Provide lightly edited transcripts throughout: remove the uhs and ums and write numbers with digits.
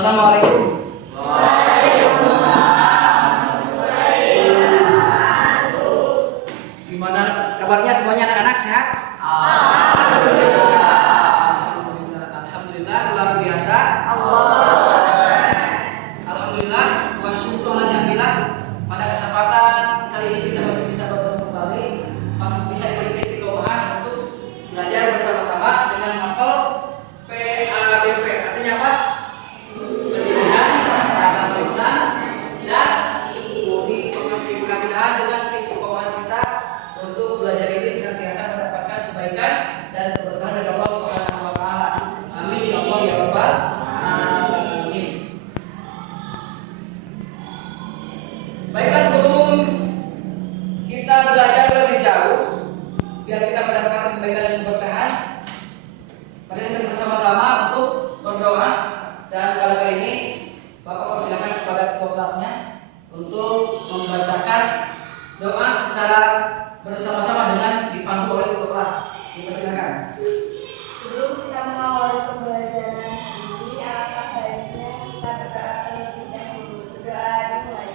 Assalamualaikum. Gimana kabarnya semuanya anak-anak, sehat? Alhamdulillah, alhamdulillah, luar biasa. Alhamdulillah, wa syukur alhamdulillah. Pada kesempatan kali ini kita masih bisa bertemu kembali, masih bisa diberi istiqomahan untuk belajar bersama-sama dengan mapel PABP. Artinya apa? Pendidikan agama Islam dan budi pekerti. Mudah-mudahan dengan keistiqomahan kita untuk belajar ini senantiasa mendapatkan kebaikan dan keberkahan dari Allah Subhanahu wa taala. Amin ya Allah ya rabbal alamin. Baiklah, sebelum kita belajar lebih jauh, biar kita mendapatkan kebaikan dan keberkahan, mari kita bersama-sama untuk berdoa. Dan pada kali ini Bapak persilakan kepada ketua kelasnya untuk membacakan doa secara bersama-sama dengan dipandu oleh ketua kelas. Dipersilakan. Sebelum kita mengawali pembelajaran ini, alangkah baiknya kita berdoa terlebih dahulu. Berdoa dimulai.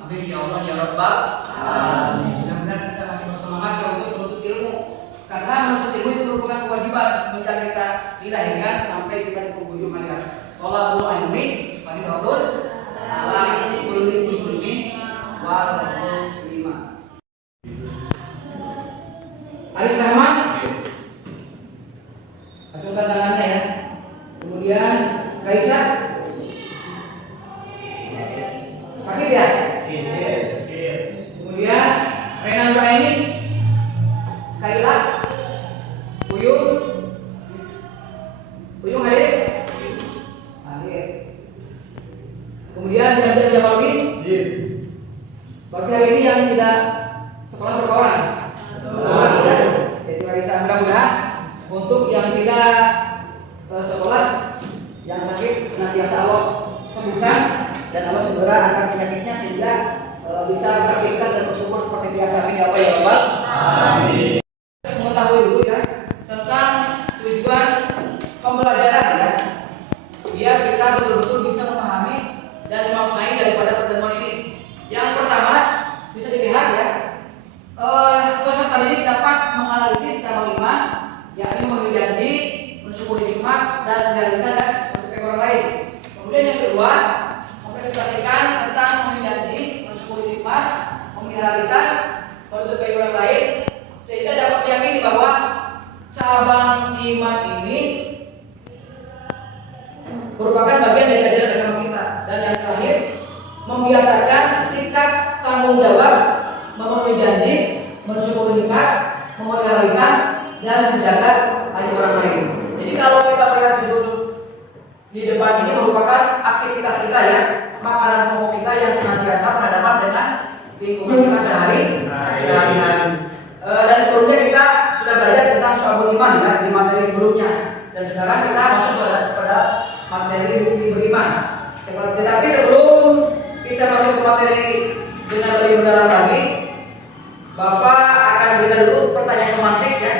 Amin ya Allah ya rabbal alamin. Mudah-mudahan kita masih bersemangat ya untuk menuntut ilmu, karena menuntut ilmu itu merupakan kewajiban semenjak kita dilahirkan sampai kita di penghujung hayat. Thalabul ilmi fardhatun ala kulli muslimin wal muslimah. Aris Rahman, acungkan tangannya ya. Kemudian Raisa, sakit ya? Kemudian Renan Raini, Kaila, Uyung hadir? Hadir. Kemudian Jajan Jamaludin, berarti hari ini yang tidak sekolah berapa orang? Sekolah ya. Jadi Raisa, mudah-mudahan untuk yang tidak sekolah, yang sakit senantiasa Allah sembuhkan dan Allah segera angkat penyakitnya sehingga bisa beraktivitas dan bersyukur seperti biasa. Amin ya Allah ya rabbal alamin. Mengetahui dulu ya tentang tujuan pembelajaran ya, biar kita betul-betul bisa memahami dan memaknai daripada pertemuan ini. Yang pertama bisa dilihat ya, peserta ini dapat menganalisis secara lima, yakni memenuhi janji, mensyukuri nikmat dan merealisasi dan untuk orang lain. Kemudian yang kedua, mempresentasikan tentang memenuhi janji, mensyukuri nikmat, memelihara lisan, menutup baik orang lain, sehingga dapat diyakini bahwa cabang iman ini merupakan bagian dari ajaran agama kita. Dan yang terakhir, membiasakan sikap tanggung jawab, memenuhi janji, mensyukuri nikmat, memelihara lisan, dan menjaga aib orang lain. Jadi kalau kita lihat judul di depan ini merupakan aktivitas kita ya, makanan pokok kita yang senantiasa berhadapan dengan lingkungan kita sehari-hari. Dan sebelumnya kita sudah belajar tentang syu'abul iman ya di materi sebelumnya, dan sekarang kita masuk kepada materi bukti beriman. Tetapi sebelum kita masuk ke materi dengan lebih mendalam lagi, Bapak akan berikan dulu pertanyaan pemantik ya.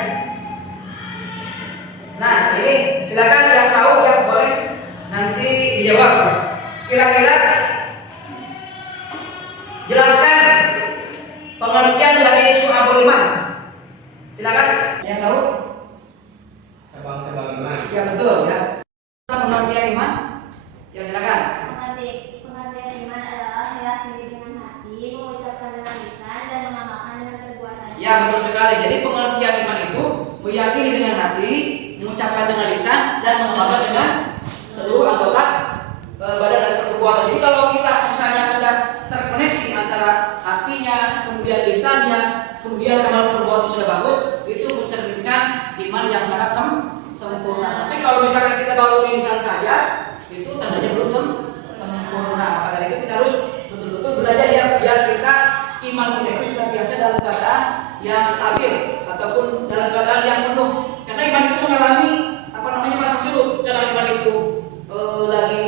Nah ini silakan yang tahu yang boleh nanti dijawab. Kira-kira jelaskan pengertian dari syu'abul iman. Silakan yang tahu. Cabang-cabang iman. Ya betul ya. Pengertian iman. Ya silakan. Pengertian iman adalah meyakini dengan hati, mengucapkan dengan lisan, dan mengamalkan dengan perbuatan. Ya betul sekali. Jadi pengertian iman itu meyakini dengan hati, mengucapkan dengan lisan, dan mengamalkan dengan seluruh anggota badan dan perbuatan. Jadi kalau kita misalnya sudah terkoneksi antara hatinya, kemudian lisannya, kemudian amalan perbuatan sudah bagus, itu mencerminkan iman yang sangat sempurna. Tapi kalau misalkan kita baru di lisan saja, itu tandanya belum sempurna. Maka dari itu kita harus betul-betul belajar ya, biar kita iman kita itu sudah biasa dalam keadaan yang stabil ataupun dalam keadaan yang penuh. Karena iman itu mengalami pasang surut. Kadang iman itu lagi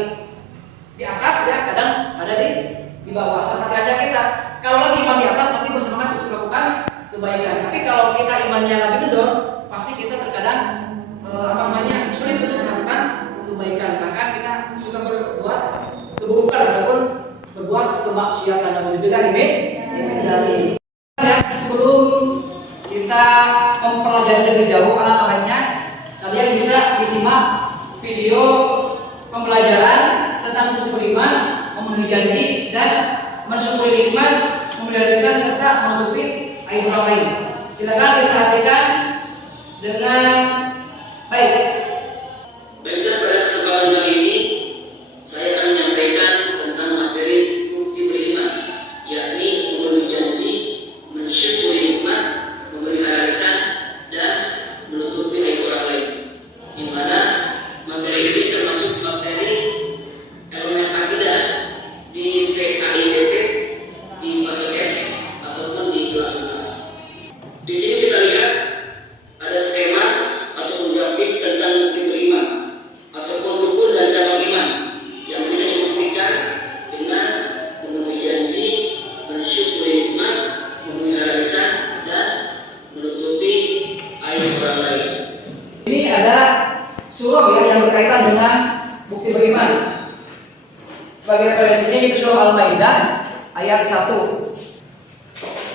di atas ya, kadang ada di bawah. Seperti aja kita, kalau lagi iman di atas pasti bersemangat untuk melakukan kebaikan. Tapi kalau kita imannya lagi kendor, pasti kita terkadang sulit untuk melakukan kebaikan. Bahkan kita suka berbuat keburukan ataupun berbuat kemaksiatan. Alhamdulillah ini. Sebelum kita mempelajari lebih jauh, alangkah baiknya kalian bisa disimak video pembelajaran tentang hukum beriman, memenuhi janji, dan mensyukuri nikmat, memelihara lisan serta menutupi aib orang lain. Silakan diperhatikan dengan baik. Baiklah, pada kesempatan kali ini saya akan menyampaikan tentang materi bukti beriman, yakni memenuhi janji, mensyukuri nikmat, memelihara lisan, dan menutupi aib orang lain. Di mana materi ini termasuk materi elemen akidah di VKIDP di fase F ataupun di kelas 11. Di sini kita lihat ada skema ataupun grafis tentang bukti beriman ataupun rukun dan cabang iman yang bisa dibuktikan dengan memenuhi janji, mensyukuri nikmat, memelihara lisan, dan menutupi aib orang lain. Ini ada surah ya yang berkaitan dengan bukti beriman. Sebagai referensinya itu surah Al-Maidah ayat 1.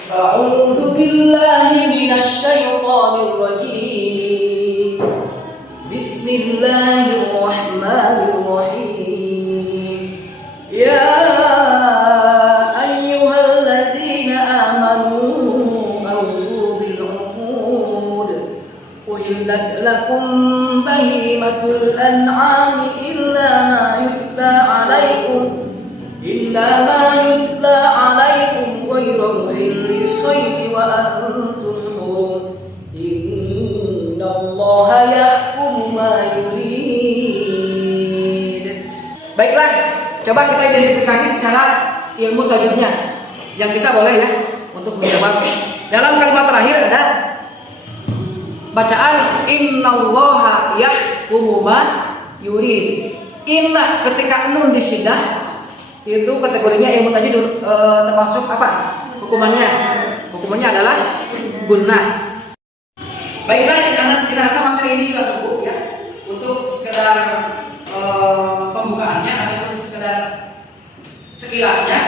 A'udzu billahi minasy syaithanir rajim. Bismillahirrahmanirrahim. Ya ayyuhalladzina amanu awfu bil 'uqud. Uhillat lakum bahimatul an'ami illa ma yutla 'alaikum ghayra muhillis sayd wa antum hurum. Innallaha yahkumu ma yurid. Baiklah, coba kita identifikasi secara ilmu tajwidnya. Yang bisa boleh ya untuk menjawab. Dalam kalimat terakhir ada bacaan innallaha yahkumu ma yurid. Inna ketika nun disidah itu kategorinya ilmu tajwid termasuk apa? Hukumannya adalah gunnah. Baiklah, karena dirasa materi ini sudah cukup ya untuk sekedar pembukaannya ataupun sekedar sekilasnya.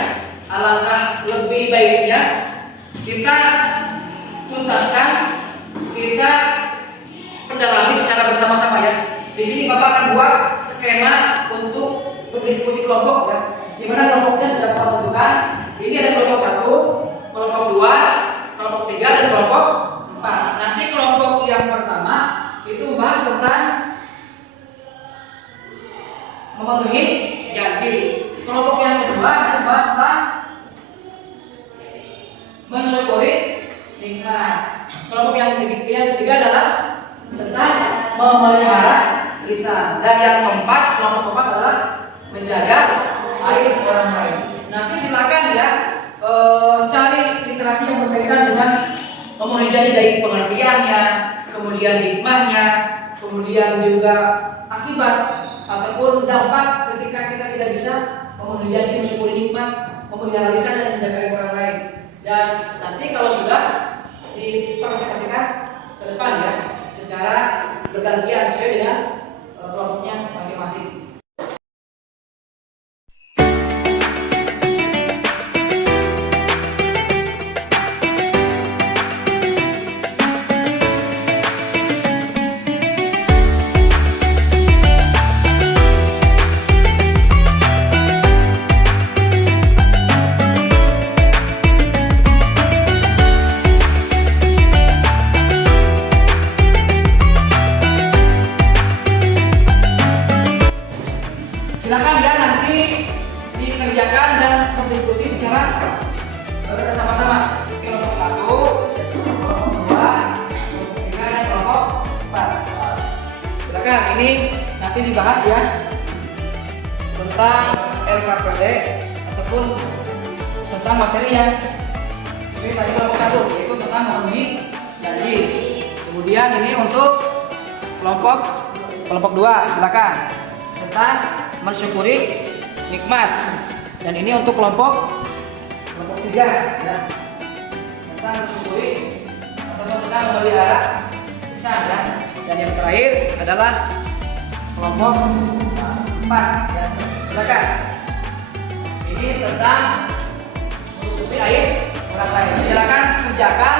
Alangkah lebih baiknya kita tuntaskan, kita pendalami secara bersama-sama ya. Di sini Bapak akan buat skema untuk berdiskusi kelompok ya. Di mana kelompoknya sudah Bapak tentukan. Ini ada kelompok 1, kelompok 2, kelompok 3, dan kelompok 4. Nanti kelompok yang pertama itu membahas tentang memenuhi janji. Kelompok yang kedua itu membahas tentang mensyukuri nikmat. Kelompok yang ketiga adalah tentang memelihara lisan. Dan yang keempat, kelompok keempat adalah menjaga aib orang lain. Nanti silakan ya cari literasi yang berkaitan dengan memenuhi janji dari pengertiannya, kemudian hikmahnya, kemudian juga akibat ataupun dampak ketika kita tidak bisa memenuhi janji, mensyukuri nikmat, memelihara lisan, dan menjaga aib orang lain. Dan nanti kalau sudah dipresentasikan ke depan ya secara bergantian sesuai dengan kelompoknya masing-masing. nanti dikerjakan dan berdiskusi secara bersama-sama. Kelompok 1, kelompok 2, kelompok 3, dan kelompok 4. Silakan, ini nanti dibahas ya tentang LKPD ataupun tentang materi yang seperti tadi kelompok 1, yaitu tentang memenuhi janji. Kemudian ini untuk kelompok 2, silakan, tentang mensyukuri nikmat. Dan ini untuk kelompok 3 ya, tentang mensyukuri ataupun tentang memelihara ihsan ya. Dan yang terakhir adalah kelompok 4 ya. Silakan. Ini tentang menutupi aib orang lain. Silakan kerjakan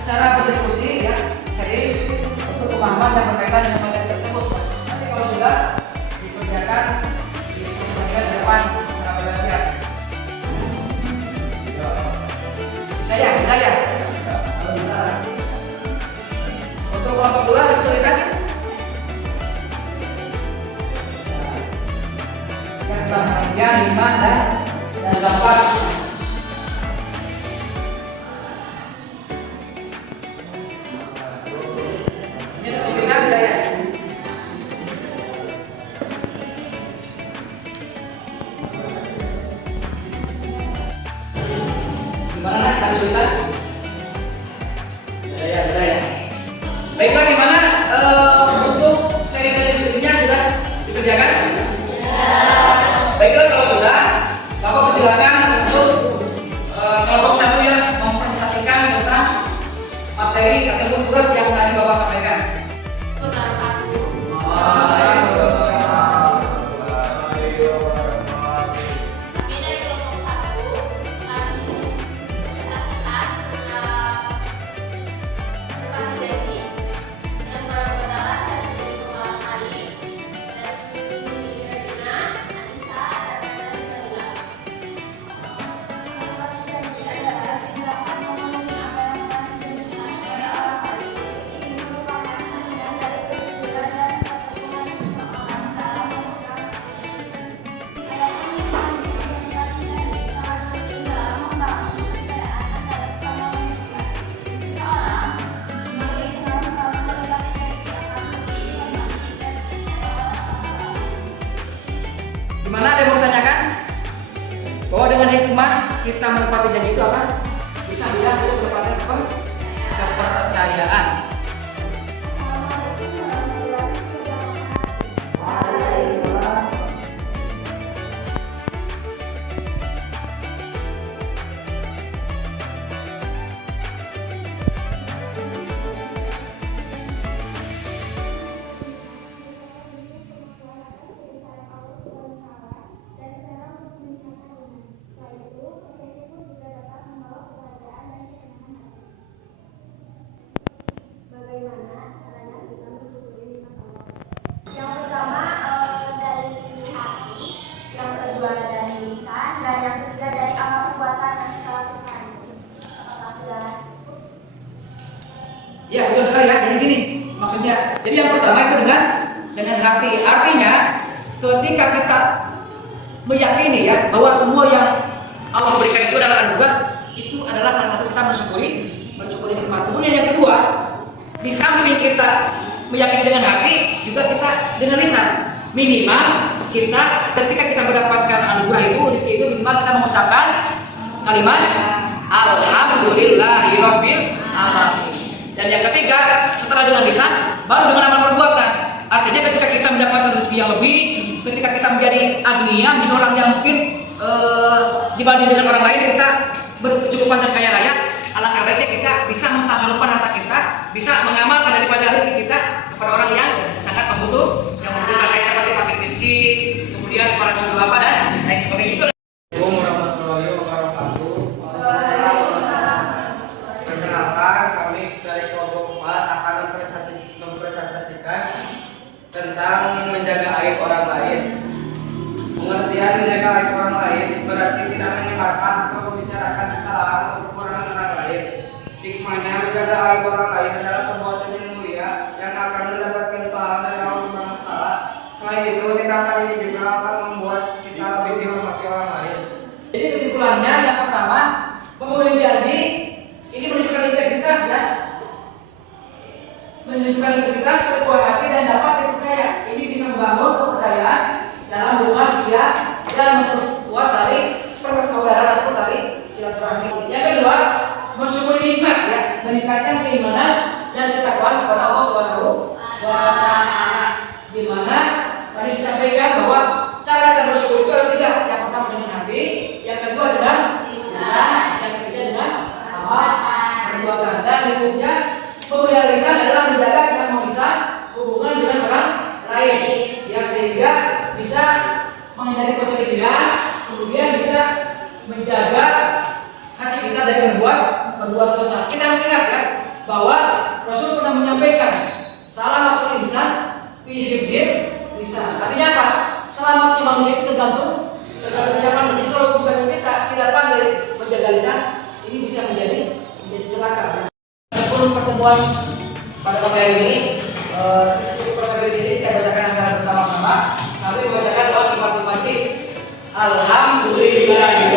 secara berdiskusi ya, sharing untuk pemahaman yang berkaitan dengan materi tersebut. Nanti kalau sudah dikerjakan, diskusikan di depan secara bergantian. Bisa ya, bisa ya. Kalau bisa. Untuk kelompok 2 kesulitan. Yang bahagia 5 dan 8. Gimana nak? Ada kesulitan? Ada ya. Baiklah, gimana untuk seri dan diskusinya sudah dikerjakan? Baiklah, kalau sudah, Bapak persilakan untuk kelompok 1 yang mempresentasikan tentang materi ataupun tugas yang tadi Bapak sampaikan. Gimana, ada yang mau ditanyakan? Bahwa dengan hikmah kita menepati janji itu apa? Bisa bilang itu mendapatkan apa? Kepercayaan. Yang pertama dari hati, yang kedua dari lisan, dan yang ketiga dari amal perbuatan yang kita lakukan. Apakah sudah cukup? Ya, betul sekali ya. Jadi gini maksudnya. Jadi yang pertama itu dengan hati. Artinya ketika kita meyakini ya bahwa semua yang Allah berikan itu adalah anugerah, itu adalah salah satu kita mensyukuri nikmat. Kemudian yang kedua, di samping kita meyakini dengan hati, juga kita dengan lisan. Minimal kita ketika kita mendapatkan anugerah itu, rezeki itu, minimal kita mengucapkan kalimat Alhamdulillahirabbil alamin. Dan yang ketiga, setelah dengan lisan, baru dengan amal perbuatan. Artinya ketika kita mendapatkan rezeki yang lebih, ketika kita menjadi agnia, menjadi orang yang mungkin dibanding dengan orang lain kita berkecukupan dan kaya raya, alangkah baiknya kita bisa mentasalupkan harta kita, bisa mengamalkan daripada rezeki kita kepada orang yang sangat membutuh, yang membutuhkan, kayak seperti fakir miskin, kemudian para kaum duafa dan lain sebagainya. Itu Assalamualaikum warahmatullahi wabarakatuh. Perkenalkan, kami dari kelompok 4 akan mempresentasikan tentang menjaga aib orang lain. Pengertian menjaga aib orang lain berarti tidak menyebarkan atau membicarakan kesalahan atau kekurangan orang lain. Hikmahnya, menjaga aib orang lain adalah perbuatan yang mulia yang akan mendapatkan pahala dari Allah Subhanahu wa Ta'ala. Selain itu, tindakan ini juga akan membuat dan memperkuat tali persaudaraan ataupun tali silaturahmi. Yang kedua, mensyukuri nikmat ya, meningkatkan keimanan dan ketakwaan kepada Allah Subhanahu wa taala. Di mana tadi disampaikan bahwa cara kita bersyukur itu ada tiga. Yang pertama dengan hati, yang kedua dengan lisan, yang ketiga dengan amal perbuatan. Dan berikutnya pemberian lisan adalah menjaga keharmonisan hubungan dengan orang lain, ya, sehingga bisa menghindari perselisihan, kemudian bisa menjaga hati kita dari berbuat dosa. Kita harus ingat ya bahwa Rasul pernah menyampaikan salamatul insan fi hifdzil lisan. Artinya apa? Selamatnya manusia itu tergantung ucapan. Jadi kalau misalnya kita tidak pandai menjaga lisan, ini bisa menjadi celaka. Adapun pertemuan pada pagi hari ini kita cukup sampai di sini. Kita bacakan anggaran bersama-sama sampai membacakan doa kifaratul majlis. Alhamdulillah.